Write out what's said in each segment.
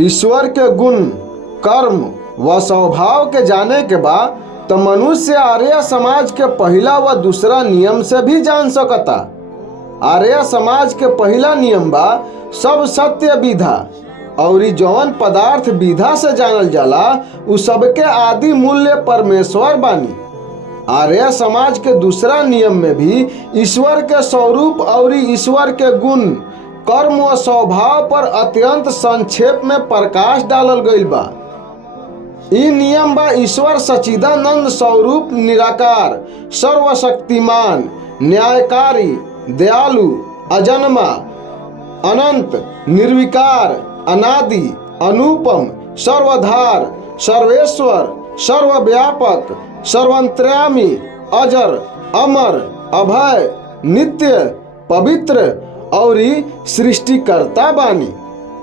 ईश्वर के गुण, कर्म व स्वभाव के जाने के बाद तो मनुष्य आर्य समाज के पहला व दूसरा नियम से भी जान सकता। आर्य समाज के पहला नियम बा सब सत्य विधा, और जौन पदार्थ विधा से जानल जाला उ सबके आदि मूल्य परमेश्वर बानी। आर्य समाज के दूसरा नियम में भी ईश्वर के स्वरूप और ईश्वर के गुण, कर्म व स्वभाव पर अत्यंत संक्षेप में प्रकाश डालल गईल बा। ई नियम बा ईश्वर सच्चिदानंद स्वरूप निराकार, सर्वशक्तिमान, न्यायकारी, दयालु, अजन्मा, अनंत, निर्विकार, अनादि, अनुपम, सर्वधार, सर्वेश्वर, सर्वव्यापक, सर्वंतर्यामी, अजर, अमर, अभय, नित्य, पवित्र और सृष्टिकर्ता बानी।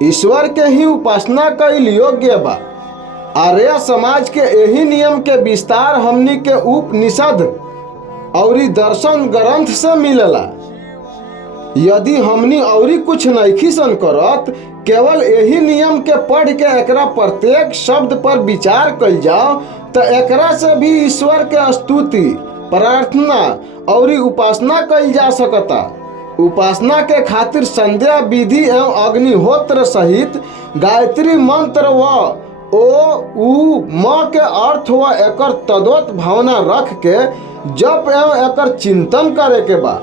ईश्वर के ही उपासना कईल योग्य बा। आर्य समाज के यही नियम के विस्तार हमनी के उपनिषद और दर्शन ग्रंथ से मिलला। यदि हमनी और कुछ नहीं सन करत, केवल यही नियम के पढ़ के एकरा प्रत्येक शब्द पर विचार कइल जाओ तो एकरा से भी ईश्वर के स्तुति, प्रार्थना और उपासना कइल जा सकता। उपासना के खातिर संध्या विधि एवं अग्निहोत्र सहित गायत्री मंत्र व ओ उ म के अर्थ व एकर तद्वत भावना रख के जप एवं एकर चिंतन करे के बा।